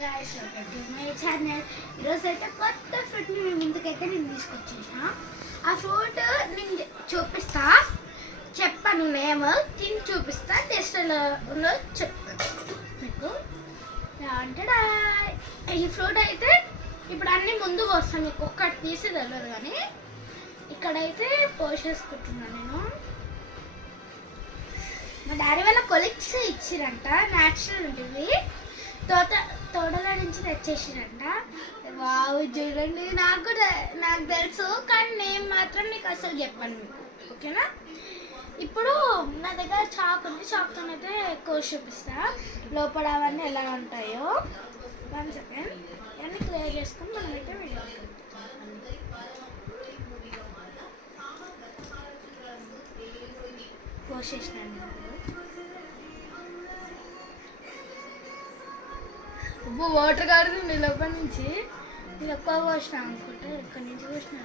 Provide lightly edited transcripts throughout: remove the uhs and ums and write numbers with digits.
guys, welcome to my channel. ఈరోజు అయితే కొత్త ఫ్రూట్ ని ముందుకైతే నేను తీసుకొచ్చేసా. ఆ ఫ్రూట్ నేను చూపిస్తా, చెప్పను నేమ్, తిని చూపిస్తా, టేస్ట్ ఎలా ఉందో చెప్తాను మీకు. అంటే ఈ ఫ్రూట్ అయితే ఇప్పుడు అన్ని ముందుకు వస్తాను, మీకు ఒక్కటి తీసి తెలియదు కానీ ఇక్కడైతే పోసేసుకుంటున్నాను నేను. మా డాడీ వాళ్ళ కొలిక్స్ ఇచ్చిరంట, న్యాచురల్ ఉంటుంది, తోటల నుంచి తెచ్చేసిరంట. వావ్, చూడండి, నాకు తెలుసు కానీ నేను మాత్రం నీకు అసలు చెప్పాను మీకు, ఓకేనా? ఇప్పుడు నా దగ్గర చాక్ ఉంది, చాక్తో అయితే కోసి చూపిస్తా లోపల అవన్నీ ఎలా ఉంటాయో. 1 సెకండ్, ఇవన్నీ క్లియర్ చేసుకుని మనమైతే వీడియో కోసేసినాను. వాటర్ కారుతుంది లోపల నుంచి, ఇది ఎక్కువ కోసిన అనుకుంటే ఎక్కడి నుంచి కోసిన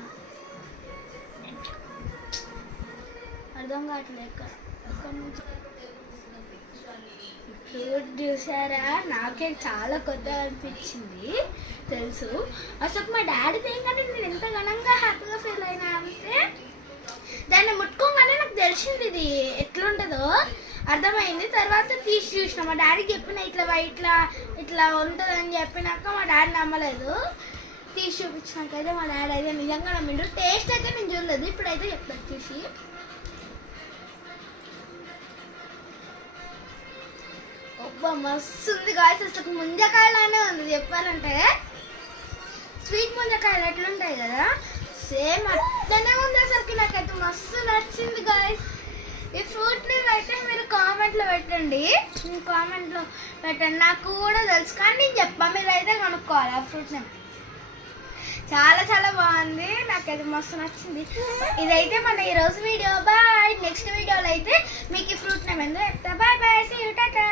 అర్థం కావట్లేదు. ఎక్కడి నుంచి ఫ్రూట్ చూసారా, నాకే చాలా కొత్తగా అనిపించింది తెలుసు. అసలు మా డాడీ కానీ నేను ఎంత ఘనంగా హ్యాపీగా ఫీల్ అయినా అంటే దాన్ని ముట్టుకోగానే నాకు తెలిసింది ఇది ఎట్లుంటుందో అర్థమైంది. తర్వాత తీసి చూసిన, మా డాడీకి చెప్పిన ఇట్లా ఉంటుందని చెప్పినాక మా డాడీ నమ్మలేదు. తీసి చూపించినాకైతే మా డాడీ అయితే నిజంగా నమ్మిండు. టేస్ట్ అయితే నేను చూడలేదు, ఇప్పుడైతే చెప్తాను చూసి. ఒబ్బా మస్తు ఉంది గాయస్, అసలు ముంజకాయలానే ఉంది చెప్పాలంటే. స్వీట్ ముంజకాయలు ఎట్లుంటాయి కదా, సేమ్ అట్లనే ఉంది. అసలుకి నాకైతే మస్తు నచ్చింది గాయస్. ఈ ఫ్రూట్ నేమ్ అయితే మీరు కామెంట్లో పెట్టండి, నాకు కూడా తెలుసు కానీ నేను చెప్పా, మీరు అయితే కనుక్కోవాలి. ఆ ఫ్రూట్ నేమ్ చాలా చాలా బాగుంది, నాకైతే మస్తు నచ్చింది. ఇదైతే మన ఈరోజు వీడియో. బాయ్, నెక్స్ట్ వీడియోలో అయితే మీకు ఈ ఫ్రూట్ నేమ్ ఎందుకు చెప్తా. Bye bye, see you, Tata.